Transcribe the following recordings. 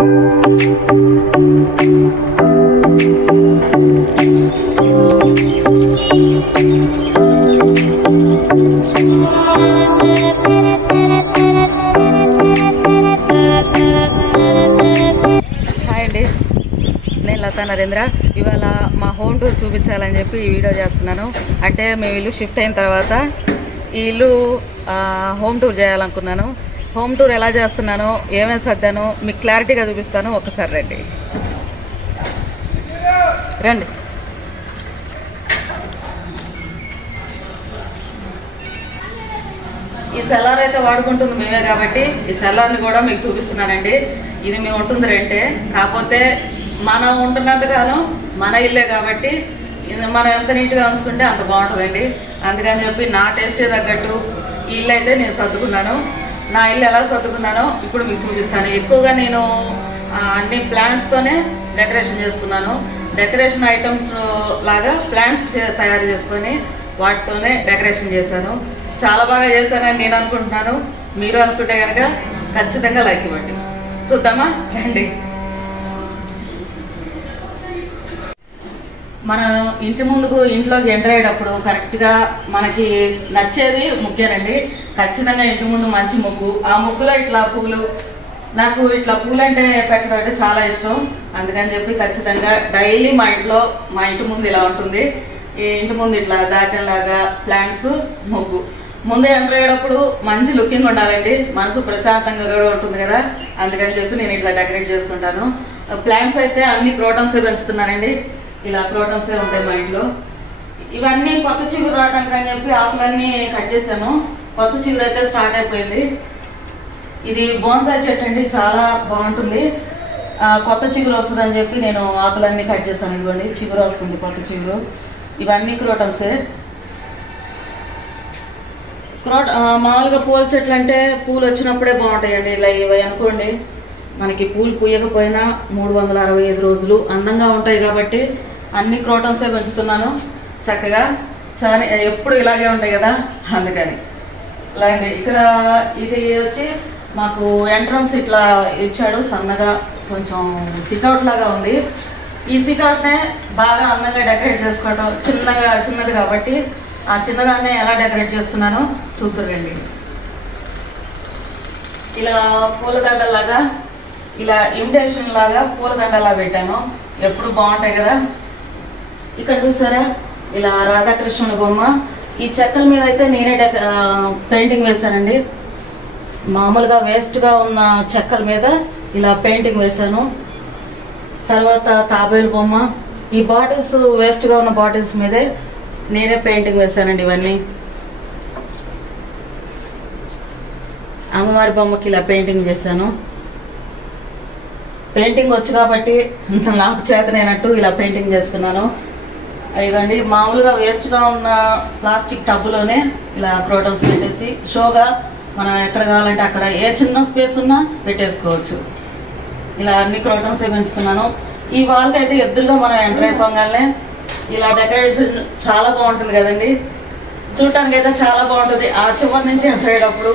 లతా నరేంద్ర ఇవాళ మా home tour చూపించాలని చెప్పి ఈ వీడియో చేస్తున్నాను. అంటే మేము ఇల్లు షిఫ్ట్ అయిన తర్వాత ఈ ఇల్లు హోమ్ టూర్ చేయాలనుకున్నాను. హోమ్ టూర్ ఎలా చేస్తున్నానో ఏమేమి సర్దానో మీకు క్లారిటీగా చూపిస్తాను. ఒకసారి రండి. ఈ సెల్లార్ అయితే వాడుకుంటుంది మేమే కాబట్టి ఈ సెల్లార్ని కూడా మీకు చూపిస్తున్నానండి. ఇది మేము ఉంటుంది రెంటే, కాకపోతే మనం ఉంటున్నంతకాలం మన ఇల్లే కాబట్టి మనం ఎంత నీట్గా ఉంచుకుంటే అంత బాగుంటుందండి. అందుకని చెప్పి నా టేస్టే తగ్గట్టు ఈ ఇల్లు అయితే నేను సర్దుకున్నాను. నా ఇల్లు ఎలా సర్దుకున్నానో ఇప్పుడు మీకు చూపిస్తాను. ఎక్కువగా నేను అన్ని ప్లాంట్స్తోనే డెకరేషన్ చేసుకున్నాను. డెకరేషన్ ఐటమ్స్ లాగా ప్లాంట్స్ తయారు చేసుకొని వాటితోనే డెకరేషన్ చేశాను. చాలా బాగా చేశానని నేను అనుకుంటున్నాను. మీరు అనుకుంటే కనుక ఖచ్చితంగా లైక్ ఇవ్వండి. చూద్దామా రండి. మన ఇంటి ముందుకు ఇంట్లోకి ఎంటర్ అయ్యేటప్పుడు కరెక్ట్గా మనకి నచ్చేది ముఖ్యనండి. ఖచ్చితంగా ఇంటి ముందు మంచి ముగ్గు, ఆ ముగ్గులో ఇట్లా పూలు, నాకు ఇట్లా పూలు అంటే పెట్టడం అంటే చాలా ఇష్టం. అందుకని చెప్పి ఖచ్చితంగా డైలీ మా ఇంటి ముందు ఇలా ఉంటుంది. ఈ ఇంటి ముందు ఇట్లా గార్డెన్ లాగా ప్లాంట్స్, ముగ్గు. ముందే ఎంటర్ అయ్యేటప్పుడు మంచి లుకింగ్ ఉండాలండి, మనసు ప్రశాంతంగా కూడా ఉంటుంది కదా. అందుకని చెప్పి నేను ఇట్లా డెకరేట్ చేసుకుంటాను. ప్లాంట్స్ అయితే అన్ని క్రోటన్సే పెంచుతున్నానండి. ఇలా క్రోటన్సే ఉంటాయి మా ఇంట్లో. ఇవన్నీ కొత్త చిగురు రావడానికి అని చెప్పి ఆకులన్నీ కట్ చేశాను. కొత్త చిగురు అయితే స్టార్ట్ అయిపోయింది. ఇది బోన్సాయి చెట్టు అండి, చాలా బాగుంటుంది. కొత్త చిగురు వస్తుంది అని చెప్పి నేను ఆకులన్నీ కట్ చేశాను. ఇదిగోండి చిగురు వస్తుంది, కొత్త చిగురు. ఇవన్నీ క్రోటన్సే. మామూలుగా పూల చెట్లు అంటే పూలు వచ్చినప్పుడే బాగుంటాయండి. ఇలా ఇవి అనుకోండి, మనకి పూలు పూయకపోయినా 365 రోజులు అందంగా ఉంటాయి కాబట్టి అన్ని క్రోటన్సే పెంచుతున్నాను చక్కగా. చాలా ఎప్పుడు ఇలాగే ఉంటాయి కదా, అందుకని ఇలాంటి. ఇక్కడ ఇది వచ్చి మాకు ఎంట్రన్స్ ఇట్లా ఇచ్చాడు సన్నగా, కొంచెం సిట్అవుట్ లాగా ఉంది. ఈ సిట్అవుట్నే బాగా అందంగా డెకరేట్ చేసుకోవడం. చిన్నది కాబట్టి ఆ చిన్నదాన్నే ఎలా డెకరేట్ చేసుకున్నానో చూద్దురండి. ఇలా పూలదండలాగా, ఇలా ఇమిటేషన్ లాగా పూలదండలా పెట్టాను. ఎప్పుడు బాగుంటాయి కదా. ఇక్కడ చూసారా ఇలా రాధాకృష్ణుని బొమ్మ. ఈ చెక్కల మీద అయితే నేనే పెయింటింగ్ వేశానండి. మామూలుగా వేస్ట్గా ఉన్న చెక్కల మీద ఇలా పెయింటింగ్ వేశాను. తర్వాత తాబేలు బొమ్మ. ఈ బాటిల్స్ వేస్ట్గా ఉన్న బాటిల్స్ మీదే నేనే పెయింటింగ్ వేశానండి. ఇవన్నీ అమ్మవారి బొమ్మకి ఇలా పెయింటింగ్ చేశాను. పెయింటింగ్ వచ్చు కాబట్టి నాకు చేతనైనట్టు ఇలా పెయింటింగ్ చేసుకున్నాను. ఇదండి మామూలుగా వేస్ట్గా ఉన్న ప్లాస్టిక్ టబ్బులోనే ఇలా క్రోటన్స్ పెట్టేసి షోగా మనం ఎక్కడ కావాలంటే అక్కడ ఏ చిన్న స్పేస్ ఉన్నా పెట్టేసుకోవచ్చు. ఇలా అన్ని క్రోటన్స్ పెంచుతున్నాను. ఈ వాల్కి అయితే ఎదురుగా మనం ఎంటర్ అయిపోగానే ఇలా డెకరేషన్ చాలా బాగుంటుంది కదండి. చూడటానికి అయితే చాలా బాగుంటుంది. ఆ చివరి నుంచి ఎంటర్ అయ్యేటప్పుడు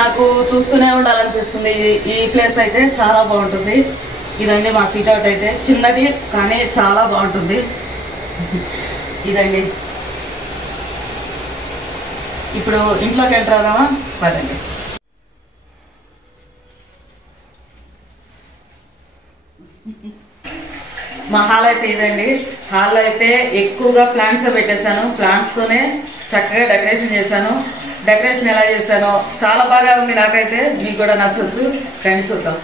నాకు చూస్తూనే ఉండాలనిపిస్తుంది. ఈ ప్లేస్ అయితే చాలా బాగుంటుంది. ఇదండి మా సిట్అవుట్ అయితే, చిన్నది కానీ చాలా బాగుంటుంది. ఇదండి. ఇప్పుడు ఇంట్లోకి ఎంటర్ అవుదామా పదండి. మా హాల్ అయితే ఇదండి. హాల్లో అయితే ఎక్కువగా ప్లాంట్స్ పెట్టేశాను. ప్లాంట్స్తోనే చక్కగా డెకరేషన్ చేశాను. డెకరేషన్ ఎలా చేశానో చాలా బాగా ఉంది. నాకైతే మీకు కూడా నచ్చచ్చు. రండి చూద్దాం.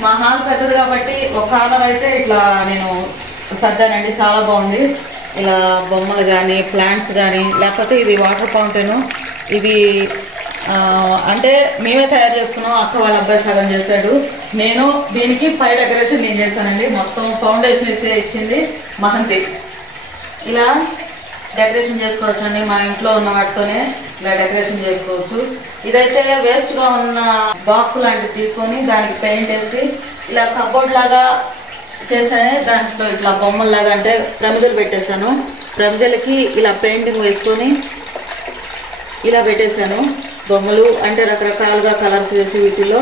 మా హాల్ పెద్దది కాబట్టి ఒక హాల్లో అయితే ఇట్లా నేను సర్దానండి. చాలా బాగుంది. ఇలా బొమ్మలు కానీ ప్లాంట్స్ కానీ, లేకపోతే ఇది వాటర్ ఫౌంటైన్. ఇది అంటే మేమే తయారు చేసుకున్నాం. అక్క వాళ్ళ అబ్బాయి సగం చేశాడు. నేను దీనికి పై డెకరేషన్ నేను చేశానండి. మొత్తం ఫౌండేషన్ ఇచ్చింది మహంతి. ఇలా డెకరేషన్ చేసుకోవచ్చు అండి. మా ఇంట్లో ఉన్న వాటితోనే ఇలా డెకరేషన్ చేసుకోవచ్చు. ఇదైతే వేస్ట్గా ఉన్న బాక్స్ లాంటివి తీసుకొని దానికి పెయింట్ వేసి ఇలా కబోర్డ్ లాగా చేశాను. దాంట్లో ఇట్లా బొమ్మల్లాగా అంటే ప్రమిదలు పెట్టేశాను. ప్రమిదలకి ఇలా పెయింటింగ్ వేసుకొని ఇలా పెట్టేశాను. బొమ్మలు అంటే రకరకాలుగా కలర్స్ వేసి వీటిలో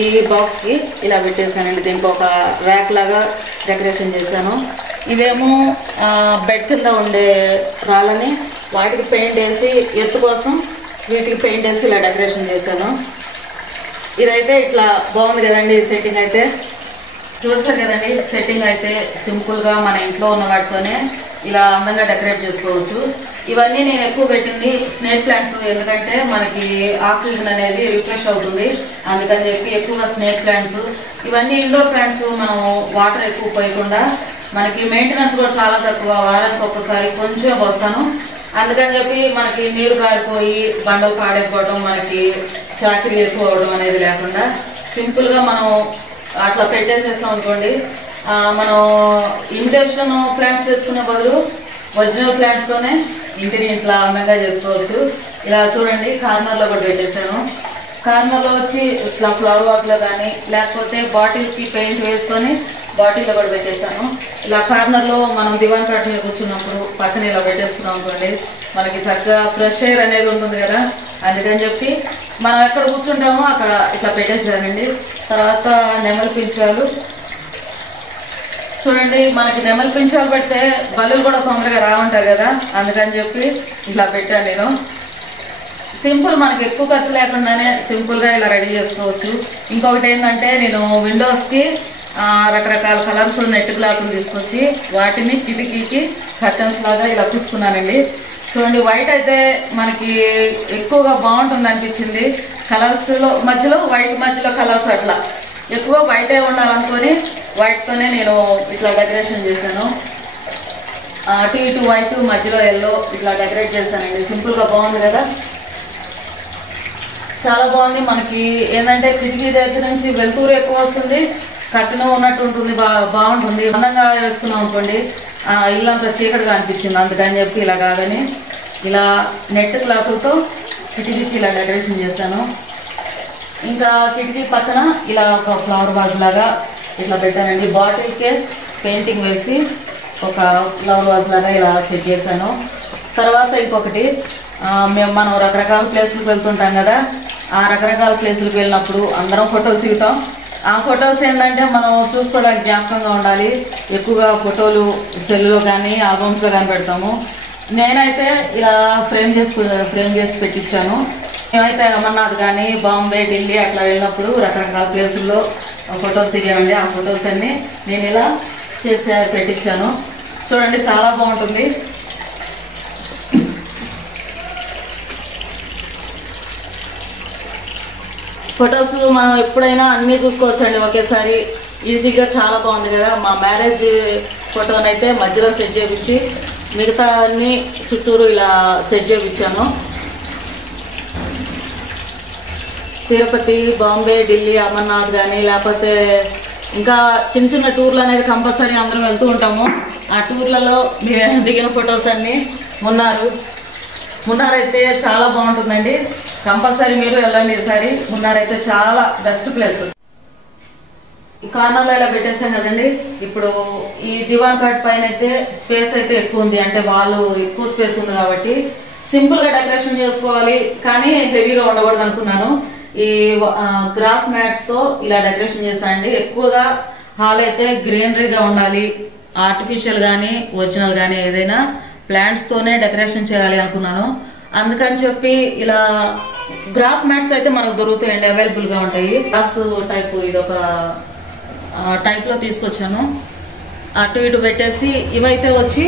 ఈ బాక్స్కి ఇలా పెట్టేశానండి. దీనికి ఒక ర్యాక్ లాగా డెకరేషన్ చేశాను. ఇవేమో బెడ్ కింద ఉండే రాళ్ళని వాటికి పెయింట్ వేసి ఎత్తు కోసం వీటికి పెయింట్ వేసి ఇలా డెకరేషన్ చేశాను. ఇదైతే ఇట్లా బాగుంది కదండి సెట్టింగ్ అయితే. చూస్తారు కదండి సెట్టింగ్ అయితే సింపుల్గా మన ఇంట్లో ఉన్న వాటితోనే ఇలా అందంగా డెకరేట్ చేసుకోవచ్చు. ఇవన్నీ నేను ఎక్కువ పెట్టింది స్నేక్ ప్లాంట్స్, ఎందుకంటే మనకి ఆక్సిజన్ అనేది రిఫ్రెష్ అవుతుంది, అందుకని చెప్పి ఎక్కువ స్నేక్ ప్లాంట్స్. ఇవన్నీ ఇండోర్ ప్లాంట్స్ మనం వాటర్ ఎక్కువ పోయకుండా, మనకి మెయింటెనెన్స్ కూడా చాలా తక్కువ, వారానికి ఒక్కసారి కొంచెం పోస్తాను. అందుకని చెప్పి మనకి నీరు కారిపోయి బండలు పాడైపోవడం, మనకి చాకరీ ఎక్కువ అవడం అనేది లేకుండా సింపుల్గా మనం అట్లా పెట్టేసేస్తాం అనుకోండి. మనం ఇమిటేషన్ ప్లాంట్స్ చేసుకునే బదులు ఒరిజినల్ ప్లాంట్స్తోనే ఇంటిని ఇట్లా అందంగా చేసుకోవచ్చు. ఇలా చూడండి కార్నర్లో కూడా పెట్టేశాను. కార్నర్లో వచ్చి ఇట్లా ఫ్లవర్ వాజ్లో కానీ లేకపోతే బాటిల్కి పెయింట్ వేసుకొని బాటిల్లో కూడా పెట్టేశాను. ఇలా కార్నర్లో మనం దివాన్ కాట్ మీద కూర్చున్నప్పుడు పక్కన ఇలా పెట్టేసుకున్నాం అనుకోండి, మనకి చక్కగా ఫ్రెష్ ఎయిర్ అనేది ఉంటుంది కదా. అందుకని చెప్పి మనం ఎక్కడ కూర్చుంటామో అక్కడ ఇట్లా పెట్టేసానండి. తర్వాత నెమలి పించాలు చూడండి, మనకి నెమలి పించాలు పెడితే బల్లులు కూడా తొందరగా రావంటారు కదా, అందుకని చెప్పి ఇట్లా పెట్టాను నేను. సింపుల్, మనకి ఎక్కువ ఖర్చు లేకుండానే సింపుల్గా ఇలా రెడీ చేసుకోవచ్చు. ఇంకొకటి ఏంటంటే నేను విండోస్కి రకరకాల కలర్స్ నెట్ క్లాత్లు తీసుకొచ్చి వాటిని కిటికీకి కర్టన్స్ లాగా ఇలా కుట్టుకున్నానండి. చూడండి వైట్ అయితే మనకి ఎక్కువగా బాగుంటుంది అనిపించింది. కలర్స్లో మధ్యలో వైట్ మధ్యలో కలర్స్ అట్లా ఎక్కువ వైటే ఉండాలనుకొని వైట్తోనే నేను ఇట్లా డెకరేషన్ చేశాను. అటు ఇటు వైట్ మధ్యలో ఎల్లో ఇట్లా డెకరేట్ చేశానండి. సింపుల్గా బాగుంది కదా, చాలా బాగుంది. మనకి ఏంటంటే కిటికీ దగ్గర నుంచి వెలుతురు ఎక్కువ వస్తుంది, కట్టిన ఉన్నట్టు ఉంటుంది, బాగుంటుంది. అందంగా వేసుకున్నాం అనుకోండి ఇల్లంతా చీకటిగా అనిపించింది, అందుకని చెప్పి ఇలా కాదని ఇలా నెట్ క్లాత్తో కిటికీకి ఇలా డెకరేషన్ చేశాను. ఇంకా కిటికీ పక్కన ఇలా ఒక ఫ్లవర్ వాజ్ లాగా ఇట్లా పెట్టానండి. బాటిల్కే పెయింటింగ్ వేసి ఒక ఫ్లవర్ వాజ్ లాగా ఇలా సెట్ చేశాను. తర్వాత ఇంకొకటి, మనం రకరకాల ప్లేసులకు వెళ్తుంటాం కదా, ఆ రకరకాల ప్లేసులకు వెళ్ళినప్పుడు అందరం ఫొటోస్ దిగుతాం. ఆ ఫొటోస్ ఏంటంటే మనం చూసుకోవడానికి జ్ఞాపకంగా ఉండాలి. ఎక్కువగా ఫోటోలు సెల్లో కానీ ఆల్బమ్స్లో కానీ పెడతాము. నేనైతే ఇలా ఫ్రేమ్ చేసి పెట్టించాను. మేమైతే అమర్నాథ్ కానీ బాంబే, ఢిల్లీ అట్లా వెళ్ళినప్పుడు రకరకాల ప్లేసుల్లో ఫొటోస్ దిగామండి. ఆ ఫొటోస్ అన్నీ నేను ఇలా చేసి పెట్టించాను. చూడండి చాలా బాగుంటుంది. ఫొటోస్ మనం ఎప్పుడైనా అన్నీ చూసుకోవచ్చండి ఒకేసారి ఈజీగా. చాలా బాగుంది కదా. మా మ్యారేజ్ ఫోటోనైతే మధ్యలో సెట్ చేయించి మిగతా అన్ని చుట్టూరు ఇలా సెట్ చేయించాను. తిరుపతి, బాంబే, ఢిల్లీ, అమర్నాథ్ కానీ లేకపోతే ఇంకా చిన్న చిన్న టూర్లు అనేది కంపల్సరీ అందరం వెళ్తూ ఉంటాము. ఆ టూర్లలో మేము దిగిన ఫొటోస్ అన్నీ మున్నారైతే చాలా బాగుంటుందండి. కంపల్సరీ మీరు వెళ్ళండి ఈసారి. మున్నారైతే చాలా బెస్ట్ ప్లేస్. ఈ కార్నర్లో ఇలా పెట్టేసాం కదండి. ఇప్పుడు ఈ దివాన్ కాట్ పైన అయితే స్పేస్ అయితే ఎక్కువ ఉంది, అంటే వాళ్ళు ఎక్కువ స్పేస్ ఉంది కాబట్టి సింపుల్గా డెకరేషన్ చేసుకోవాలి కానీ హెవీగా ఉండకూడదు అనుకున్నాను. ఈ గ్రాస్ మ్యాట్స్తో ఇలా డెకరేషన్ చేశానండి. ఎక్కువగా హాల్ అయితే గ్రీనరీగా ఉండాలి, ఆర్టిఫిషియల్ కానీ ఒరిజినల్ కానీ ఏదైనా ప్లాంట్స్తోనే డెకరేషన్ చేయాలి అనుకున్నాను. అందుకని చెప్పి ఇలా గ్రాస్ మ్యాట్స్ అయితే మనకు దొరుకుతాయండి, అవైలబుల్గా ఉంటాయి. గ్రాస్ టైప్ ఇది ఒక టైప్లో తీసుకొచ్చాను. అటు ఇటు పెట్టేసి ఇవైతే వచ్చి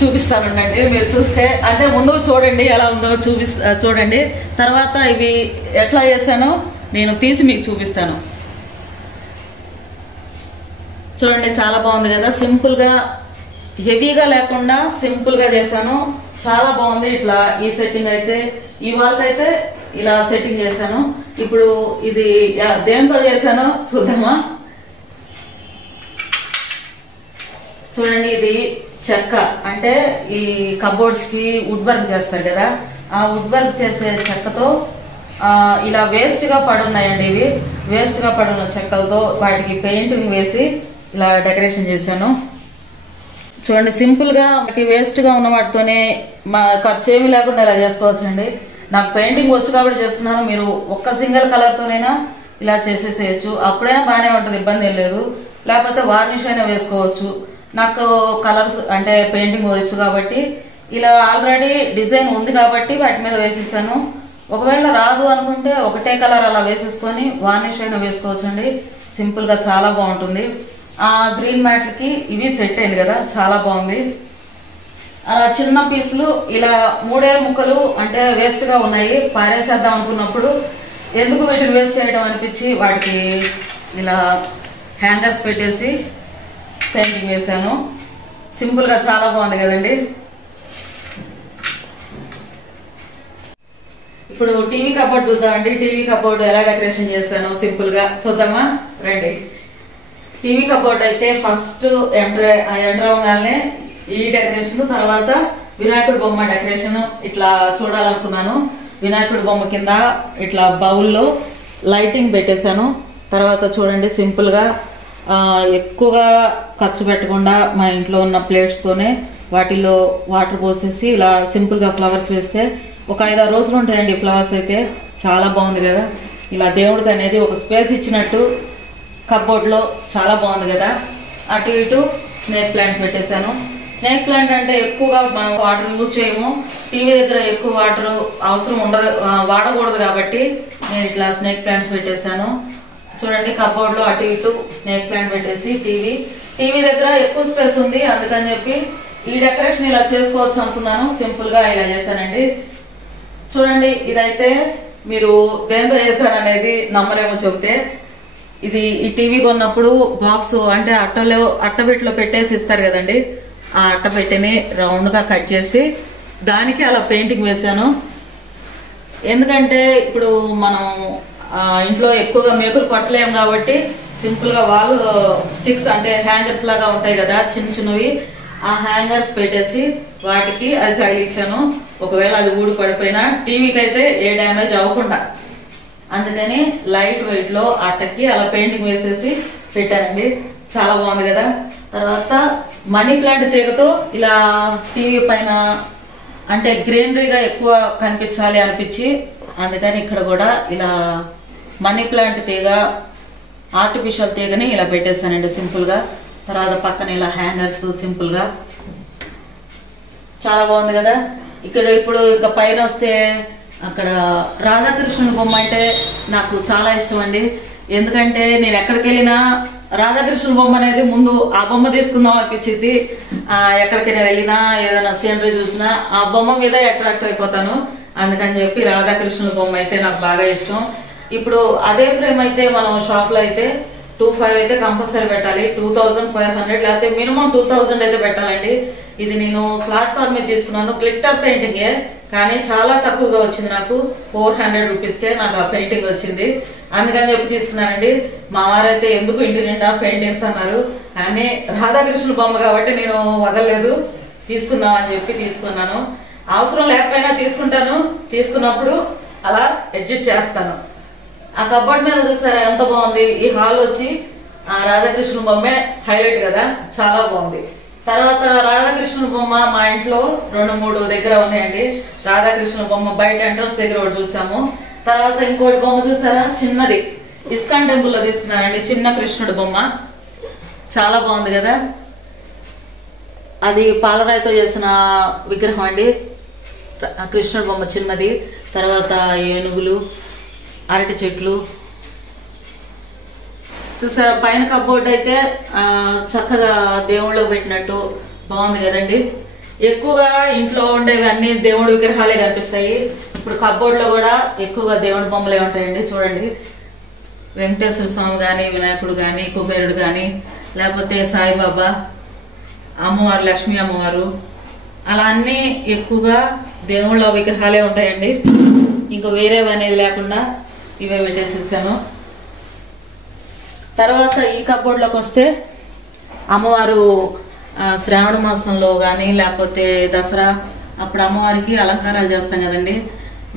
చూపిస్తానండి. మీరు చూస్తే అంటే ముందు చూడండి ఎలా ఉందో చూడండి. తర్వాత ఇవి ఎట్లా చేశానో నేను తీసి మీకు చూపిస్తాను. చూడండి చాలా బాగుంది కదా. సింపుల్గా హెవీగా లేకుండా సింపుల్గా చేశాను. చాలా బాగుంది. ఇట్లా ఈ సెట్టింగ్ అయితే ఈ వాల్ అయితే ఇలా సెట్టింగ్ చేశాను. ఇప్పుడు ఇది దేంతో చేశానో చూద్దామా. చూడండి ఇది చెక్క, అంటే ఈ కబోర్డ్స్ కి వుడ్ వర్క్ చేస్తారు కదా, ఆ వుడ్ వర్క్ చేసే చెక్కతో ఇలా వేస్ట్ గా పడున్నాయండి. ఇవి వేస్ట్ గా పడున్న చెక్కలతో వాటికి పెయింటింగ్ వేసి ఇలా డెకరేషన్ చేశాను. చూడండి సింపుల్ గా మనకి వేస్ట్ గా ఉన్న వాటితోనే ఖర్చు ఏమీ లేకుండా ఇలా చేసుకోవచ్చండి. నాకు పెయింటింగ్ వచ్చు కాబట్టి చేస్తున్నాను. మీరు ఒక్క సింగిల్ కలర్ తోనైనా ఇలా చేసేసేయచ్చు, అప్పుడైనా బాగానే ఉంటుంది, ఇబ్బంది ఏం లేదు. లేకపోతే వార్నిష్ అయినా వేసుకోవచ్చు. నాకు కలర్స్ అంటే పెయింటింగ్ వచ్చు కాబట్టి ఇలా ఆల్రెడీ డిజైన్ ఉంది కాబట్టి వాటి మీద వేసేసాను. ఒకవేళ రాదు అనుకుంటే ఒకటే కలర్ అలా వేసేసుకొని వార్నిష్ అయినా వేసుకోవచ్చు అండి. సింపుల్ గా చాలా బాగుంటుంది. ఆ గ్రీన్ మ్యాట్లకి ఇవి సెట్ అయింది కదా, చాలా బాగుంది. అలా చిన్న పీసులు ఇలా 3 ముక్కలు అంటే వేస్ట్ గా ఉన్నాయి, పారేసేద్దాం అనుకున్నప్పుడు ఎందుకు వీటిని వేస్ట్ చేయడం అనిపించి వాటికి ఇలా హ్యాంగర్స్ పెట్టేసి పెయింటింగ్ వేసాను. సింపుల్ గా చాలా బాగుంది కదండి. ఇప్పుడు టీవీ కబోర్డ్ చూద్దామండి. టీవీ కబోర్డ్ ఎలా డెకరేషన్ చేశాను సింపుల్ గా చూద్దామా రండి. టీవీ కబోర్డ్ అయితే ఫస్ట్ ఎంటర్ అవగానే ఈ డెకరేషన్, తర్వాత వినాయకుడి బొమ్మ డెకరేషన్ ఇట్లా చూడాలనుకున్నాను. వినాయకుడి బొమ్మ కింద ఇట్లా బౌల్లో లైటింగ్ పెట్టేశాను. తర్వాత చూడండి సింపుల్ గా ఎక్కువగా ఖర్చు పెట్టకుండా మా ఇంట్లో ఉన్న ప్లేట్స్ తోనే వాటిలో వాటర్ పోసేసి ఇలా సింపుల్ గా ఫ్లవర్స్ వేస్తే ఒక 5-6 రోజులు ఉంటాయండి. ఫ్లవర్స్ అయితే చాలా బాగుంది కదా. ఇలా దేవుడికి అనేది ఒక స్పేస్ ఇచ్చినట్టు కబోర్డ్ లో చాలా బాగుంది కదా. అటు ఇటు స్నేక్ ప్లాంట్ పెట్టేశాను. స్నేక్ ప్లాంట్ అంటే ఎక్కువగా మనం వాటర్ యూజ్ చేయము, టీవీ దగ్గర ఎక్కువ వాటర్ అవసరం ఉండదు, వాడకూడదు కాబట్టి నేను ఇట్లా స్నేక్ ప్లాంట్స్ పెట్టేశాను. చూడండి కబోర్డ్ లో అటు ఇటు స్నేక్ ప్లాంట్ పెట్టేసి టీవీ దగ్గర ఎక్కువ స్పేస్ ఉంది, అందుకని చెప్పి ఈ డెకరేషన్ ఇలా చేసుకోవచ్చు అనుకున్నాను. సింపుల్ గా ఇలా చేశానండి. చూడండి ఇదైతే మీరు దేంతో చేశారనేది నమ్మరేమో చెబితే, ఇది ఈ టీవీ కొన్నప్పుడు బాక్స్ అంటే అట్టబెట్లో పెట్టేసి ఇస్తారు కదండి, ఆ అట్టబెట్టిని రౌండ్ గా కట్ చేసి దానికి అలా పెయింటింగ్ వేశాను. ఎందుకంటే ఇప్పుడు మనం ఇంట్లో ఎక్కువగా మేకులు కొట్టలేము కాబట్టి సింపుల్ గా వాల్ స్టిక్స్ అంటే హ్యాంగర్స్ లాగా ఉంటాయి కదా చిన్నవి, ఆ హ్యాంగర్స్ పెట్టేసి వాటికి అది తగిలించాను. ఒకవేళ అది ఊడి పడిపోయినా టీవీకి అయితే ఏ డ్యామేజ్ అవ్వకుండా, అందుకని లైట్ వెయిట్ లో అట్టకి అలా పెయింటింగ్ వేసేసి పెట్టానండి. చాలా బాగుంది కదా. తర్వాత మనీ ప్లాంట్ తీగతో ఇలా టీవీ పైన అంటే గ్రీనరీగా ఎక్కువ కనిపించాలి అనిపించి అందుకని ఇక్కడ కూడా ఇలా మనీ ప్లాంట్ తీగ ఆర్టిఫిషియల్ తీగని ఇలా పెట్టేశానండి సింపుల్ గా. తర్వాత పక్కన ఇలా హ్యాంగర్స్ సింపుల్ గా చాలా బాగుంది కదా. ఇక్కడ ఇప్పుడు ఇంకా పైన వస్తే అక్కడ రాధాకృష్ణుని బొమ్మ అంటే నాకు చాలా ఇష్టం అండి. ఎందుకంటే నేను ఎక్కడికి వెళ్ళినా రాధాకృష్ణుని బొమ్మ అనేది ముందు ఆ బొమ్మ తీసుకుందాం అనిపించింది. ఎక్కడికైనా వెళ్ళినా ఏదైనా సీనరీ చూసినా ఆ బొమ్మ మీద అట్రాక్ట్ అయిపోతాను. అందుకని చెప్పి రాధాకృష్ణుని బొమ్మ అయితే నాకు బాగా ఇష్టం. ఇప్పుడు అదే ఫ్రేమ్ అయితే మనం షాప్ లో అయితే 2500 అయితే కంపల్సరీ పెట్టాలి, 2500 లేకపోతే మినిమం 2000 అయితే పెట్టాలండి. ఇది నేను ప్లాట్ఫామ్ మీద తీసుకున్నాను, గ్లిట్టర్ పెయింటింగే, కానీ చాలా తక్కువగా వచ్చింది నాకు. 400 రూపీస్కే నాకు ఆ పెయింటింగ్ వచ్చింది. అందుకని చెప్పి తీసుకున్నానండి. మా వారైతే ఎందుకు ఇంటి నిండా పెయింటింగ్స్ అన్నారు, కానీ రాధాకృష్ణ బొమ్మ కాబట్టి నేను వదలలేదు, తీసుకుందాం అని చెప్పి తీసుకున్నాను. అవసరం లేకపోయినా తీసుకుంటాను, తీసుకున్నప్పుడు అలా అడ్జస్ట్ చేస్తాను. ఆ కబోర్డ్ మీద చూసారా ఎంత బాగుంది. ఈ హాల్ వచ్చి రాధాకృష్ణ బొమ్మే హైలైట్ కదా, చాలా బాగుంది. తర్వాత రాధాకృష్ణ బొమ్మ మా ఇంట్లో 2-3 దగ్గర ఉన్నాయండి. రాధాకృష్ణ బొమ్మ బయట ఎంట్రన్స్ దగ్గర ఒకటి చూసాము. తర్వాత ఇంకోటి బొమ్మ చూసారా చిన్నది, ఇస్కాన్ టెంపుల్ లో తీసుకున్నానండి, చిన్న కృష్ణుడి బొమ్మ చాలా బాగుంది కదా. అది పాలరాయితో చేసిన విగ్రహం అండి, కృష్ణుడి బొమ్మ చిన్నది. తర్వాత ఏనుగులు, అరటి చెట్లు చూసారా. పైన కబోర్డ్ అయితే చక్కగా దేవుళ్ళకి పెట్టినట్టు బాగుంది కదండి. ఎక్కువగా ఇంట్లో ఉండేవి అన్ని దేవుడి విగ్రహాలే కనిపిస్తాయి. ఇప్పుడు కబోర్డ్ లో కూడా ఎక్కువగా దేవుడి బొమ్మలే ఉంటాయండి. చూడండి వెంకటేశ్వర స్వామి గాని, వినాయకుడు గాని, కుబేరుడు గాని, లేకపోతే సాయిబాబా, అమ్మవారు, లక్ష్మీ అమ్మవారు, అలా అన్ని ఎక్కువగా దేవుళ్ళ విగ్రహాలే ఉంటాయండి. ఇంకా వేరేవి అనేది లేకుండా ఇవే పెట్టేసేసాను. తర్వాత ఈ కబోర్డ్ లోకి వస్తే అమ్మవారు శ్రావణ మాసంలో కానీ లేకపోతే దసరా అప్పుడు అమ్మవారికి అలంకారాలు చేస్తాం కదండి.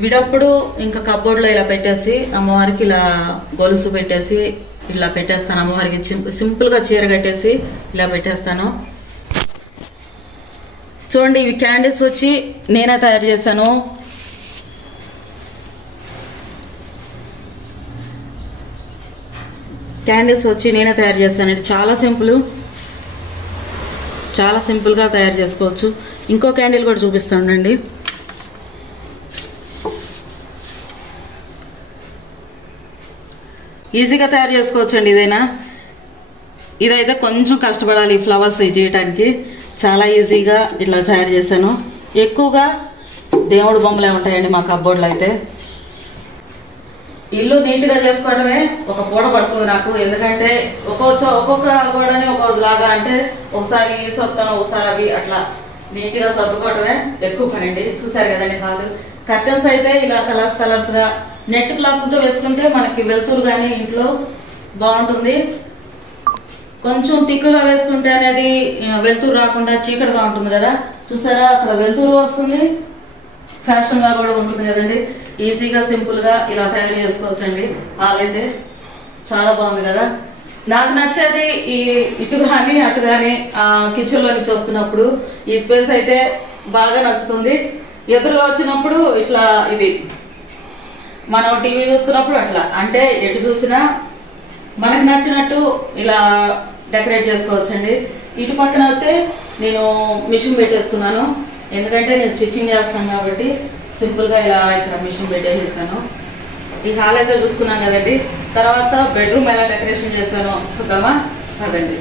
విడప్పుడు ఇంకా కబోర్డ్ లో ఇలా పెట్టేసి అమ్మవారికి ఇలా గొలుసు పెట్టేసి ఇలా పెట్టేస్తాను. అమ్మవారికి సింపుల్ గా చీర కట్టేసి ఇలా పెట్టేస్తాను. చూడండి ఇవి క్యాండిల్స్ వచ్చి నేనే తయారు చేశాను. క్యాండిల్స్ వచ్చి నేనే తయారు చేస్తానండి. చాలా సింపుల్, చాలా సింపుల్గా తయారు చేసుకోవచ్చు. ఇంకో క్యాండిల్ కూడా చూపిస్తానండి. ఈజీగా తయారు చేసుకోవచ్చు అండి. ఇదైతే కొంచెం కష్టపడాలి ఈ ఫ్లవర్స్ చేయడానికి. చాలా ఈజీగా ఇట్లా తయారు చేశాను. ఎక్కువగా దేవుడు బొమ్మలే ఉంటాయండి మా కబ్బోర్డ్లో అయితే. ఇల్లు నీట్గా చేసుకోవడమే ఒక పూట పడుతుంది నాకు. ఎందుకంటే ఒక్కొక్క ఆడుకోవడానికి ఒక్కొక్క లాగా, అంటే ఒకసారి సొత్తాను, ఒకసారి అవి అట్లా నీట్గా సర్దుకోవడమే ఎక్కువ పని అండి. చూసారు కదండి హాల్. కర్టన్స్ అయితే ఇలా కలర్స్ గా నెట్ క్లాత్తో వేసుకుంటే మనకి వెలుతురు కానీ ఇంట్లో బాగుంటుంది. కొంచెం తిక్కుగా వేసుకుంటే అనేది వెలుతురు రాకుండా చీకటిగా ఉంటుంది కదా. చూసారా అక్కడ వెలుతురు వస్తుంది, ఫ్యాషన్ గా కూడా ఉంటుంది కదండి. ఈజీగా సింపుల్ గా ఇలా తయారు చేసుకోవచ్చండి. వాళ్ళైతే చాలా బాగుంది కదా. నాకు నచ్చేది ఈ ఇటు గాని అటు గాని కిచెన్ లో నుంచి వస్తున్నప్పుడు ఈ స్పేస్ అయితే బాగా నచ్చుతుంది. ఎదురుగా వచ్చినప్పుడు ఇట్లా ఇది మనం టీవీ చూస్తున్నప్పుడు అట్లా, అంటే ఎటు చూసినా మనకు నచ్చినట్టు ఇలా డెకరేట్ చేసుకోవచ్చండి. ఇటు పక్కన అయితే నేను మిషన్ పెట్టేసుకున్నాను. ఎందుకంటే నేను స్టిచ్చింగ్ చేస్తాను కాబట్టి సింపుల్ గా ఇలా ఇక్కడ మిషన్ పెట్టేసేసాను. ఈ హాల్ అయితే చూసుకున్నాం కదండి. తర్వాత బెడ్రూమ్ ఎలా డెకరేషన్ చేశానో చూద్దామా కదండి.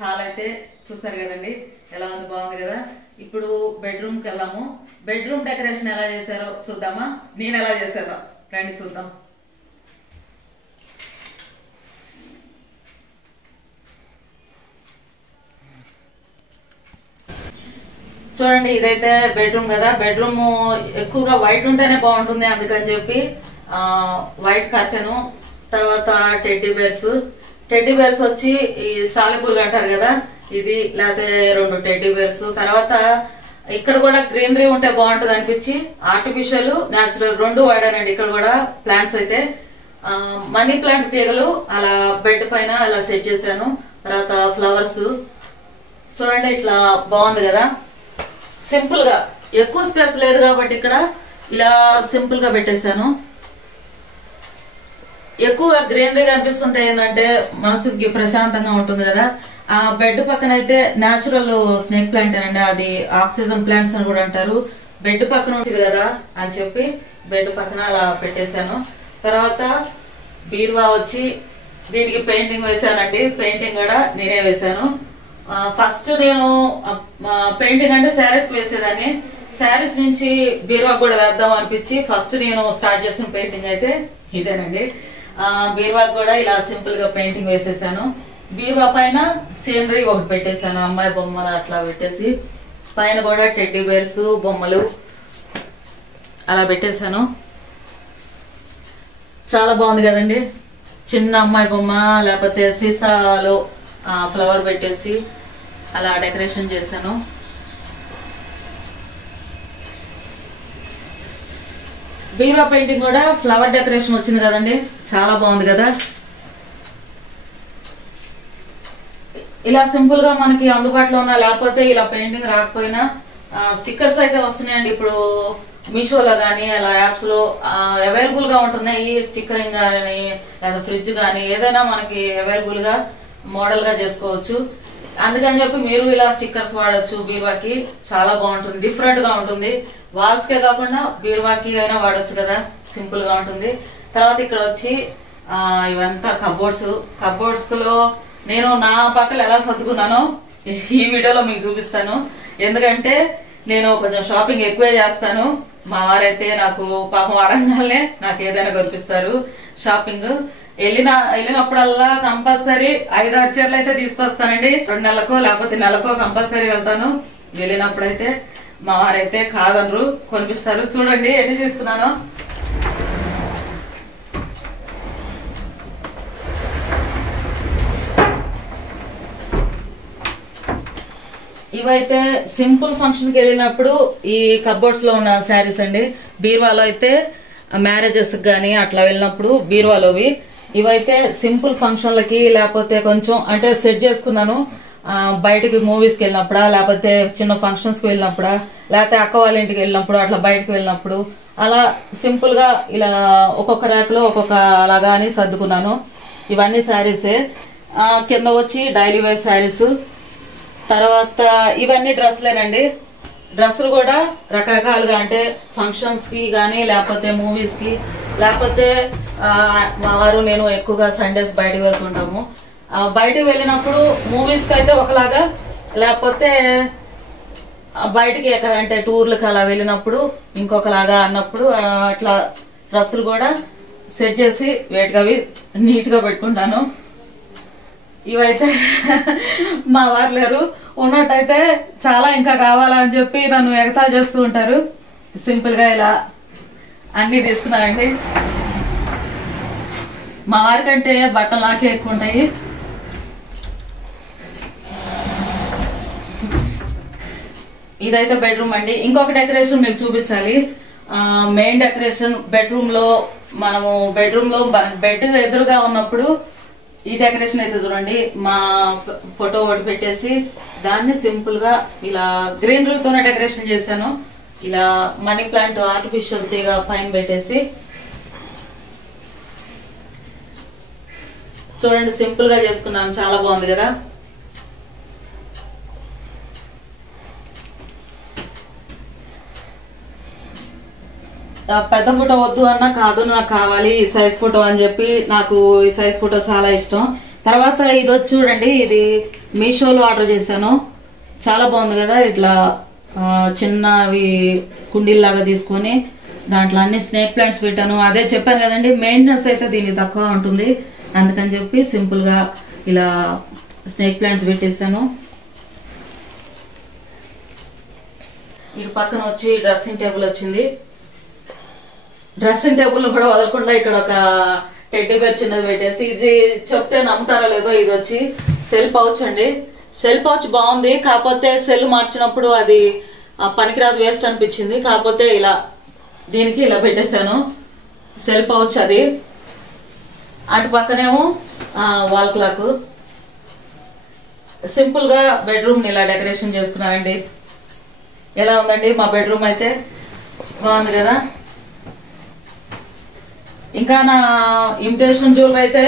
హాల్ అయితే చూసారు కదండి ఎలా ఉంది, బాగుంది కదా. ఇప్పుడు బెడ్రూమ్ కి వెళ్దాము. బెడ్రూమ్ డెకరేషన్ ఎలా చేశారో చూద్దామా, నేను ఎలా చేశానో రండి చూద్దాం. చూడండి ఇదైతే బెడ్రూమ్ కదా. బెడ్రూమ్ ఎక్కువగా వైట్ ఉంటేనే బాగుంటుంది, అందుకని చెప్పి వైట్ కర్టెన్, తర్వాత టెడ్డీ బేర్స్ వచ్చి ఈ సాలెపూలు అంటారు కదా, ఇది లేకపోతే 2 టెడ్డీ బేర్స్. తర్వాత ఇక్కడ కూడా గ్రీనరీ ఉంటే బాగుంటుంది అనిపించి ఆర్టిఫిషియల్ న్యాచురల్ 2 వాడానండి. ఇక్కడ కూడా ప్లాంట్స్ అయితే మనీ ప్లాంట్ తీగలు అలా బెడ్ పైన అలా సెట్ చేశాను. తర్వాత ఫ్లవర్స్ చూడండి ఇట్లా బాగుంది కదా. సింపుల్ గా, ఎక్కువ స్పేస్ లేదు కాబట్టి ఇక్కడ ఇలా సింపుల్ గా పెట్టేశాను. ఎక్కువగా గ్రీనరీగా అనిపిస్తుంటే ఏంటంటే మనసుకి ప్రశాంతంగా ఉంటుంది కదా. ఆ బెడ్ పక్కన అయితే న్యాచురల్ స్నేక్ ప్లాంట్ అండి, అది ఆక్సిజన్ ప్లాంట్స్ అని కూడా అంటారు. బెడ్ పక్కన ఉంటుంది కదా అని చెప్పి బెడ్ పక్కన అలా పెట్టేశాను. తర్వాత బీరువా వచ్చి దీనికి పెయింటింగ్ వేసానండి. పెయింటింగ్ కూడా నేనే వేసాను. ఫస్ట్ నేను పెయింటింగ్ అంటే శారీస్ వేసేదాన్ని. శారీస్ నుంచి బీరువా కూడా వేద్దాం అనిపించి ఫస్ట్ నేను స్టార్ట్ చేసిన పెయింటింగ్ అయితే ఇదేనండి. బీరువా కూడా ఇలా సింపుల్ గా పెయింటింగ్ వేసేసాను. బీరువా పైన సీనరీ ఒకటి పెట్టేశాను, అమ్మాయి బొమ్మలు అట్లా పెట్టేసి, పైన కూడా టెడ్డీ బేర్స్ బొమ్మలు అలా పెట్టేశాను. చాలా బాగుంది కదండి. చిన్న అమ్మాయి బొమ్మ లేకపోతే సీసాలో ఫ్లవర్ పెట్టేసి అలా డెకరేషన్ చేశాను. బీరువా పెయింటింగ్ కూడా ఫ్లవర్ డెకరేషన్ వచ్చింది కదండి, చాలా బాగుంది కదా. ఇలా సింపుల్ గా మనకి అందుబాటులో ఉన్న, లేకపోతే ఇలా పెయింటింగ్ రాకపోయినా స్టిక్కర్స్ అయితే వస్తున్నాయండి ఇప్పుడు మీషోలో గానీ అలా యాప్స్ లో అవైలబుల్ గా ఉంటున్నాయి. స్టిక్కరింగ్ గానీ లేదా ఫ్రిడ్జ్ గానీ ఏదైనా మనకి అవైలబుల్ గా మోడల్ గా చేసుకోవచ్చు. అందుకని చెప్పి మీరు ఇలా స్టిక్కర్స్ వాడచ్చు. బీరువాకి చాలా బాగుంటుంది, డిఫరెంట్ గా ఉంటుంది. వాల్స్ కే కాకుండా బీరువాకి అయినా వాడచ్చు కదా, సింపుల్ గా ఉంటుంది. తర్వాత ఇక్కడ వచ్చి ఇవంతా కబోర్డ్స్ లో నేను నా బట్టలు ఎలా సర్దుకున్నానో ఈ వీడియోలో మీకు చూపిస్తాను. ఎందుకంటే నేను కొంచెం షాపింగ్ ఎక్కువే చేస్తాను. మా వారైతే నాకు పాపం అడగగానే నాకు ఏదైనా కనిపిస్తారు. షాపింగ్ వెళ్ళినప్పుడల్లా కంపల్సరీ 5-6 చీరలు అయితే తీసుకొస్తానండి. 2 నెలలకో లేకపోతే నెలకో కంపల్సరీ వెళ్తాను. వెళ్ళినప్పుడైతే మా వారైతే కాదనరు, కొనిపిస్తారు. చూడండి ఎన్ని తీసుకున్నాను. ఇవైతే సింపుల్ ఫంక్షన్ కి వెళ్ళినప్పుడు ఈ కబోర్డ్స్ లో ఉన్న శారీస్ అండి. బీరువాలో అయితే మ్యారేజెస్ గానీ అట్లా వెళ్ళినప్పుడు బీరువాలోవి. ఇవైతే సింపుల్ ఫంక్షన్లకి లేకపోతే కొంచెం అంటే సెట్ చేసుకున్నాను. బయటికి మూవీస్కి వెళ్ళినప్పుడా, లేకపోతే చిన్న ఫంక్షన్స్కి వెళ్ళినప్పుడా, లేకపోతే అక్క వాళ్ళ ఇంటికి వెళ్ళినప్పుడు, అట్లా బయటకు వెళ్ళినప్పుడు అలా సింపుల్ గా ఇలా ఒక్కొక్క ర్యాక్లో ఒక్కొక్క అలాగా అని సర్దుకున్నాను. ఇవన్నీ శారీసే. కింద వచ్చి డైలీ వేర్ శారీస్. తర్వాత ఇవన్నీ డ్రెస్సులేనండి. డ్రెస్సులు కూడా రకరకాలుగా అంటే ఫంక్షన్స్ కి కానీ, లేకపోతే మూవీస్ కి, లేకపోతే మా వారు నేను ఎక్కువగా సండేస్ బయటకు వెళ్తుంటాము. బయటకు వెళ్ళినప్పుడు మూవీస్ కి అయితే ఒకలాగా, లేకపోతే బయటికి ఎక్కడంటే టూర్లకు అలా వెళ్ళినప్పుడు ఇంకొకలాగా అన్నప్పుడు అట్లా డ్రెస్సులు కూడా సెట్ చేసి వేటిగా నీట్ గా పెట్టుకుంటాను. ఇవైతే మా వారు లేరు, ఉన్నట్టయితే చాలా ఇంకా కావాలా అని చెప్పి నన్ను ఎగతాళి చేస్తూ ఉంటారు. సింపుల్ గా ఇలా అన్ని తీసుకున్నానండి. మా వారి కంటే బట్టలు నాకే ఎక్కువ ఉంటాయి. ఇదైతే బెడ్రూమ్ అండి. ఇంకొక డెకరేషన్ మీకు చూపించాలి. మెయిన్ డెకరేషన్ బెడ్రూమ్ లో, మనము బెడ్రూమ్ లో బెడ్ ఎదురుగా ఉన్నప్పుడు ఈ డెకరేషన్ అయితే చూడండి, మా ఫోటో ఒకటి పెట్టేసి దాన్ని సింపుల్ గా ఇలా గ్రీన్ తోనే డెకరేషన్ చేశాను. ఇలా మనీ ప్లాంట్ ఆర్టిఫిషియల్ తీగ పైన పెట్టేసి చూడండి, సింపుల్ గా చేసుకున్నాను. చాలా బాగుంది కదా. పెద్ద ఫోటో వద్దు అన్నా కాదు, నాకు కావాలి ఈ సైజ్ ఫోటో అని చెప్పి, నాకు ఈ సైజ్ ఫోటో చాలా ఇష్టం. తర్వాత ఇది వచ్చి చూడండి, ఇది మీషోలో ఆర్డర్ చేశాను. చాలా బాగుంది కదా. ఇట్లా చిన్నవి కుండీల్లాగా తీసుకొని దాంట్లో అన్ని స్నేక్ ప్లాంట్స్ పెట్టాను. అదే చెప్పాను కదండి, మెయింటెనెన్స్ అయితే దీనికి తక్కువ ఉంటుంది. అందుకని చెప్పి సింపుల్ గా ఇలా స్నేక్ ప్లాంట్స్ పెట్టేశాను. ఇటు పక్కన వచ్చి డ్రెస్సింగ్ టేబుల్ వచ్చింది. డ్రెస్సింగ్ టేబుల్ కూడా వదలకుండా ఇక్కడ ఒక టెడ్డీ బేర్ చిన్నది పెట్టేసి, ఇది చెప్తే నమ్ముతారో లేదో, ఇది వచ్చి సెల్ పౌచ్ అండి. సెల్ పౌచ్ బాగుంది, కాకపోతే సెల్ మార్చినప్పుడు అది పనికిరాదు, వేస్ట్ అనిపించింది. కాకపోతే ఇలా దీనికి ఇలా పెట్టేశాను సెల్ పౌచ్. అది అటు పక్కనేమో వాల్ క్లాక్. సింపుల్ గా బెడ్రూమ్ ని ఇలా డెకరేషన్ చేసుకున్నానండి. ఎలా ఉందండి మా బెడ్రూమ్? అయితే బాగుంది కదా. ఇంకా నా ఇమిటేషన్ జ్యువెలరీ అయితే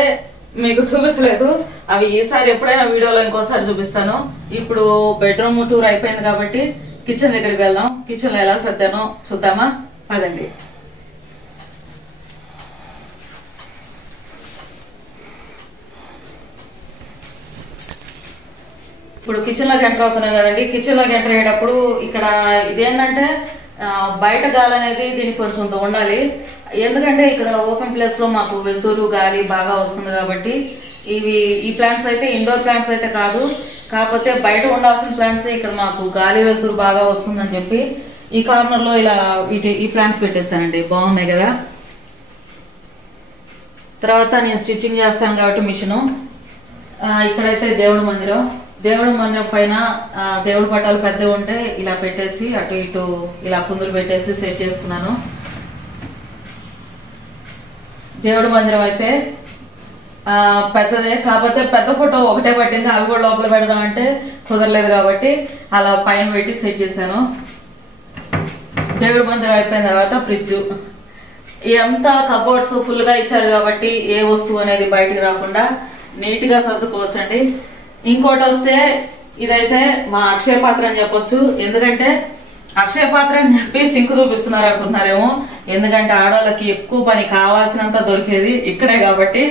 మీకు చూపించలేదు. అవి ఈసారి ఎప్పుడైనా వీడియోలో ఇంకోసారి చూపిస్తాను. ఇప్పుడు బెడ్రూమ్ టూర్ అయిపోయింది కాబట్టి కిచెన్ దగ్గరికి వెళ్దాం. కిచెన్ లో ఎలా సర్దానో చూద్దామా, పదండి. ఇప్పుడు కిచెన్ లోకి ఎంటర్ అవుతున్నాం కదండి. కిచెన్ లోకి ఎంటర్ అయ్యేటప్పుడు ఇక్కడ ఇదేంటంటే బయట గాలి అనేది దీనికి కొంచెం ఉండాలి. ఎందుకంటే ఇక్కడ ఓపెన్ ప్లేస్ లో మాకు వెలుతురు గాలి బాగా వస్తుంది కాబట్టి. ఈ ప్లాంట్స్ అయితే ఇండోర్ ప్లాంట్స్ అయితే కాదు, కాకపోతే బయట ఉండాల్సిన ప్లాంట్స్ ఇక్కడ మాకు గాలి వెలుతురు బాగా వస్తుందని చెప్పి ఈ కార్నర్ లో ఇలా ఈ ప్లాంట్స్ పెట్టేస్తానండి. బాగున్నాయి కదా. తర్వాత నేను స్టిచ్చింగ్ చేస్తాను కాబట్టి మిషను. ఇక్కడైతే దేవుడి మందిరం. దేవుడి మందిరం పైన దేవుడి పటాలు పెద్దవి ఉంటే ఇలా పెట్టేసి అటు ఇటు ఇలా కుందులు పెట్టేసి సెట్ చేసుకున్నాను. దేవుడి మందిరం అయితే పెద్దదే, కాకపోతే పెద్ద ఫోటో ఒకటే పట్టింది. అవి కూడా లోపల పెడదామంటే కుదరలేదు కాబట్టి అలా పైన పెట్టి సెట్ చేశాను. దేవుడి మందిరం అయిపోయిన తర్వాత ఫ్రిడ్జ్. ఇదంతా కబోర్డ్స్ ఫుల్ గా ఇచ్చారు కాబట్టి ఏ వస్తువు అనేది బయటకు రాకుండా నీట్ గా సర్దుకోవచ్చండి. ఇంకోటి వస్తే ఇదైతే మా అక్షయ పాత్ర అని చెప్పొచ్చు. ఎందుకంటే అక్షయ పాత్ర అని చెప్పి సింక్ చూపిస్తున్నారు అనుకుంటున్నారేమో. ఎందుకంటే ఆడవాళ్ళకి ఎక్కువ పని కావాల్సినంత దొరికేది ఇక్కడే కాబట్టి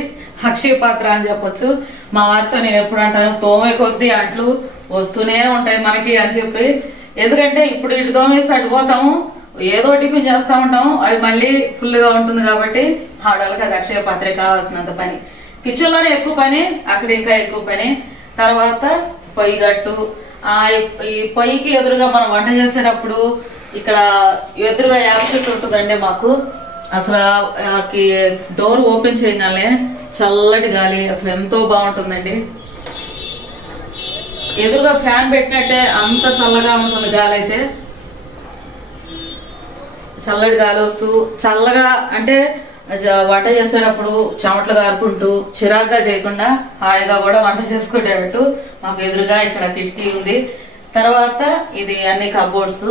అక్షయ పాత్ర అని చెప్పొచ్చు. మా వారితో నేను ఎప్పుడు అంటాను, తోమే కొద్దీ అంట్లు వస్తూనే ఉంటాయి మనకి అని చెప్పి. ఎందుకంటే ఇప్పుడు ఇటు తోమేసి అటు పోతాము, ఏదో టిఫిన్ చేస్తా ఉంటాము, అది మళ్ళీ ఫుల్ గా ఉంటుంది కాబట్టి ఆడవాళ్ళకి అది అక్షయ పాత్రే కావాల్సినంత పని. కిచెన్ లోనే ఎక్కువ పని, అక్కడ ఇంకా ఎక్కువ పని. తర్వాత పొయ్యి గట్టు. ఈ పొయ్యికి ఎదురుగా మనం వంట చేసేటప్పుడు ఇక్కడ ఎదురుగా యాప్ చెట్టు ఉంటుందండి మాకు. అసలు డోర్ ఓపెన్ చేయగానే చల్లటి గాలి అసలు ఎంతో బాగుంటుందండి. ఎదురుగా ఫ్యాన్ పెట్టినట్టే అంత చల్లగా ఉంటుంది గాలి. అయితే చల్లటి గాలి వస్తూ చల్లగా అంటే వంట చేసేటప్పుడు చెమటలు గారుకుంటూ చిరాగ్గా చేయకుండా హాయిగా కూడా వంట చేసుకునేటట్టు మాకు ఎదురుగా ఇక్కడ కిటికీ ఉంది. తర్వాత ఇది అన్ని కబోర్డ్స్.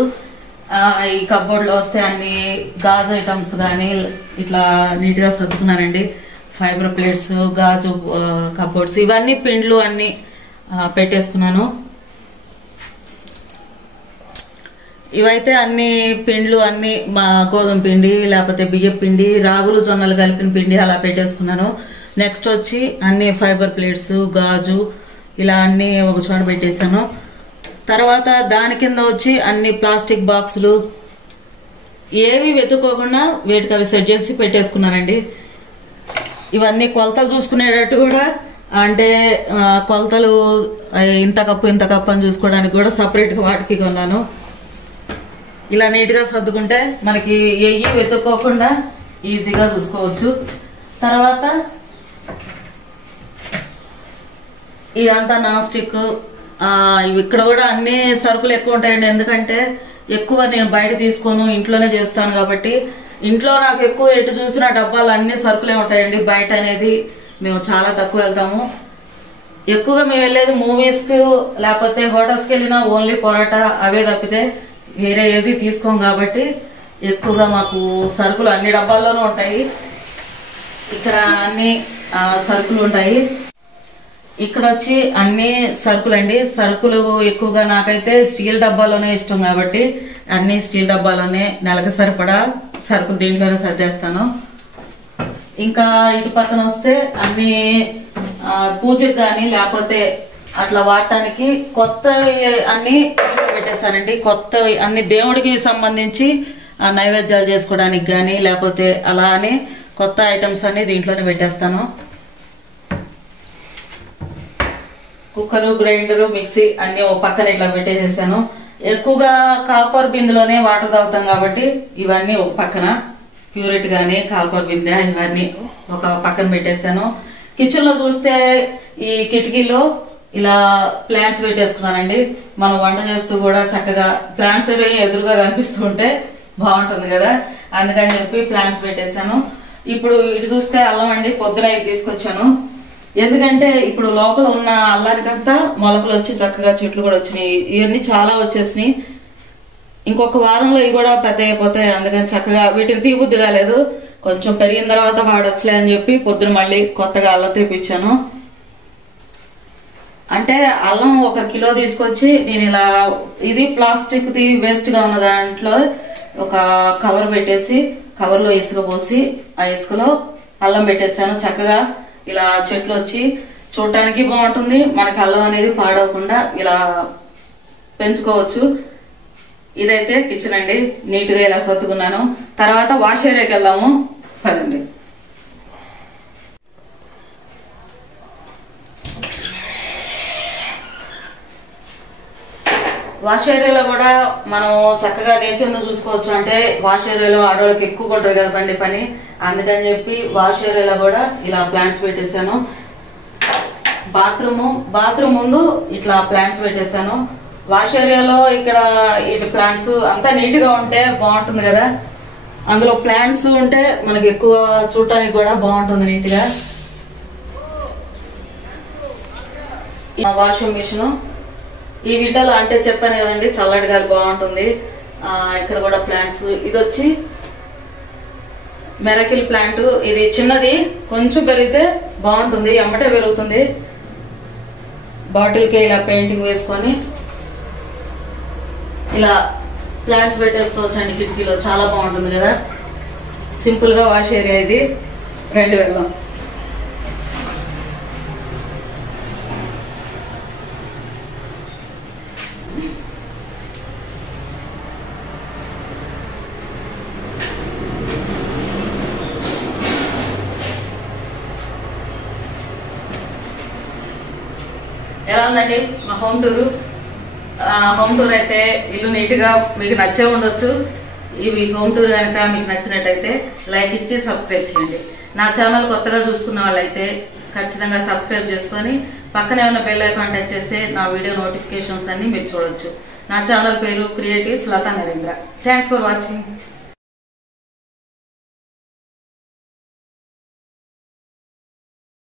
ఈ కబోర్డ్ లో వస్తే అన్ని గాజు ఐటమ్స్ కానీ ఇట్లా నీట్ గా సర్దుకున్నానండి. ఫైబర్ ప్లేట్స్, గాజు కబోర్డ్స్, ఇవన్నీ పిండ్లు అన్ని పెట్టేసుకున్నాను. ఇవైతే అన్ని పిండ్లు అన్ని మా గోధుమ పిండి లేకపోతే బియ్యం పిండి, రాగులు జొన్నలు కలిపిన పిండి అలా పెట్టేసుకున్నాను. నెక్స్ట్ వచ్చి అన్ని ఫైబర్ ప్లేట్స్, గాజు ఇలా అన్ని ఒక చోట పెట్టేశాను. తర్వాత దాని కింద వచ్చి అన్ని ప్లాస్టిక్ బాక్సులు ఏవి వెతుక్కోకుండా వేటికి అవి సెట్ చేసి పెట్టేసుకున్నానండి. ఇవన్నీ కొలతలు చూసుకునేటట్టు కూడా, అంటే కొలతలు ఇంత కప్పు అని చూసుకోవడానికి కూడా సపరేట్ గా వాటికి కొన్నాను. ఇలా నీట్ గా సర్దుకుంటే మనకి ఏవి వెతుక్కోకుండా ఈజీగా చూసుకోవచ్చు. తర్వాత ఇదంతా నాన్ స్టిక్. ఇక్కడ కూడా అన్ని సరుకులు ఎక్కువ ఉంటాయండి, ఎందుకంటే ఎక్కువ నేను బయట తీసుకోను, ఇంట్లోనే చేస్తాను కాబట్టి. ఇంట్లో నాకు ఎక్కువ ఎటు చూసినా డబ్బాలు అన్ని సరుకులే ఉంటాయండి. బయట అనేది మేము చాలా తక్కువ వెళ్తాము. ఎక్కువగా మేము వెళ్ళేది మూవీస్ కు లేకపోతే హోటల్స్ కి వెళ్ళినా ఓన్లీ పొరాటా అవే తప్పితే వేరే ఏది తీసుకోం కాబట్టి ఎక్కువగా మాకు సరుకులు అన్ని డబ్బాల్లోనూ ఉంటాయి. ఇక్కడ అన్ని సరుకులు ఉంటాయి. ఇక్కడ వచ్చి అన్ని సరుకులండి. సరుకులు ఎక్కువగా నాకైతే స్టీల్ డబ్బాలోనే ఇష్టం కాబట్టి అన్ని స్టీల్ డబ్బాలోనే నెలకు సరిపడా సరుకులు దీంట్లోనే సర్దేస్తాను. ఇంకా ఇటు పక్కన వస్తే అన్ని పూజకి కానీ లేకపోతే అట్లా వాడటానికి కొత్తవి అన్ని పెట్టేస్తానండి. కొత్తవి అన్ని దేవుడికి సంబంధించి నైవేద్యాలు చేసుకోవడానికి కానీ లేకపోతే అలా అని కొత్త ఐటమ్స్ అన్ని దీంట్లోనే పెట్టేస్తాను. కుక్కరు, గ్రైండరు, మిక్సీ అన్ని ఓ పక్కన ఇట్లా పెట్టేసేసాను. ఎక్కువగా కాపర్ బిందెలోనే వాటర్ తాగుతాం కాబట్టి ఇవన్నీ ఒక పక్కన, ప్యూరిట్ గానీ కాపర్ బిందె ఇవన్నీ ఒక పక్కన పెట్టేశాను. కిచెన్ లో చూస్తే ఈ కిటికీలో ఇలా ప్లాంట్స్ పెట్టేసుకున్నానండి. మనం వంట చేస్తూ కూడా చక్కగా ప్లాంట్స్ ఎదురుగా కనిపిస్తూ ఉంటే బాగుంటుంది కదా, అందుకని చెప్పి ప్లాంట్స్ పెట్టేశాను. ఇప్పుడు ఇటు చూస్తే అల్లం అండి, పొద్దున ఇది తీసుకొచ్చాను. ఎందుకంటే ఇప్పుడు లోపల ఉన్న అల్లానికంతా మొలకలు వచ్చి చక్కగా చెట్లు కూడా వచ్చినాయి. ఇవన్నీ చాలా వచ్చేసినాయి. ఇంకొక వారంలో ఇవి కూడా పెద్ద అయిపోతాయి. అందుకని చక్కగా వీటిని తీబుద్ది కాలేదు, కొంచెం పెరిగిన తర్వాత వాడొచ్చులే అని చెప్పి పొద్దున మళ్ళీ కొత్తగా అల్లం తెప్పించాను. అంటే అల్లం 1 కిలో తీసుకొచ్చి నేను ఇలా ఇది ప్లాస్టిక్ ది వేస్ట్ గా ఉన్న దాంట్లో ఒక కవర్ పెట్టేసి కవర్లో ఇసుక పోసి ఆ ఇసుకలో అల్లం పెట్టేశాను. చక్కగా ఇలా చెట్లు వచ్చి చూడటానికి బాగుంటుంది, మనకి అల్లం అనేది పాడవకుండా ఇలా పెంచుకోవచ్చు. ఇదైతే కిచెన్ అండి, నీట్ గా ఇలా సర్దుకున్నాను. తర్వాత వాష్ ఏరియాకి వెళ్దాము పదండి. వాష్ ఏరియాలో కూడా మనం చక్కగా నేచర్ ను చూసుకోవచ్చు. అంటే వాష్ ఏరియాలో ఆడవాళ్ళకి ఎక్కువ కొంటారు కదా బండి పని, అందుకని చెప్పి వాష్ ఏరియాలో కూడా ఇలా ప్లాంట్స్ పెట్టేశాను. బాత్రూమ్ ముందు ఇట్లా ప్లాంట్స్ పెట్టేశాను. వాష్ ఏరియాలో ఇక్కడ ఇటు ప్లాంట్స్ అంతా నీట్ గా ఉంటే బాగుంటుంది కదా, అందులో ప్లాంట్స్ ఉంటే మనకి ఎక్కువ చూడటానికి కూడా బాగుంటుంది నీట్ గా. వాషింగ్ మిషన్ ఈ విండోలో అంటే చెప్పాను కదండి చల్లటి గాలి బాగుంటుంది. ఇక్కడ కూడా ప్లాంట్స్, ఇది వచ్చి మెరకిల్ ప్లాంట్, ఇది చిన్నది, కొంచెం పెరిగితే బాగుంటుంది, ఎమ్మటే పెరుగుతుంది. బాటిల్ కి ఇలా పెయింటింగ్ వేసుకొని ఇలా ప్లాంట్స్ పెట్టేసుకోవచ్చు అండి కిటికీలో, చాలా బాగుంటుంది కదా. సింపుల్ గా వాష్ ఏరియా ఇది. రెండు వెళ్దాం. ఎలా ఉందండి మా హోమ్ టూర్ అయితే ఇల్లు నీట్ గా మీకు నచ్చే ఉండొచ్చు. ఇవి హోమ్ టూర్ కనుక మీకు నచ్చినట్టయితే లైక్ ఇచ్చి సబ్స్క్రైబ్ చేయండి. నా ఛానల్ కొత్తగా చూసుకున్న వాళ్ళైతే ఖచ్చితంగా సబ్స్క్రైబ్ చేసుకొని పక్కనే ఉన్న బెల్ ఐకాన్ టచ్ చేస్తే నా వీడియో నోటిఫికేషన్స్ అన్ని మీరు చూడొచ్చు. నా ఛానల్ పేరు creatives Latha Narendra. Thanks for watching.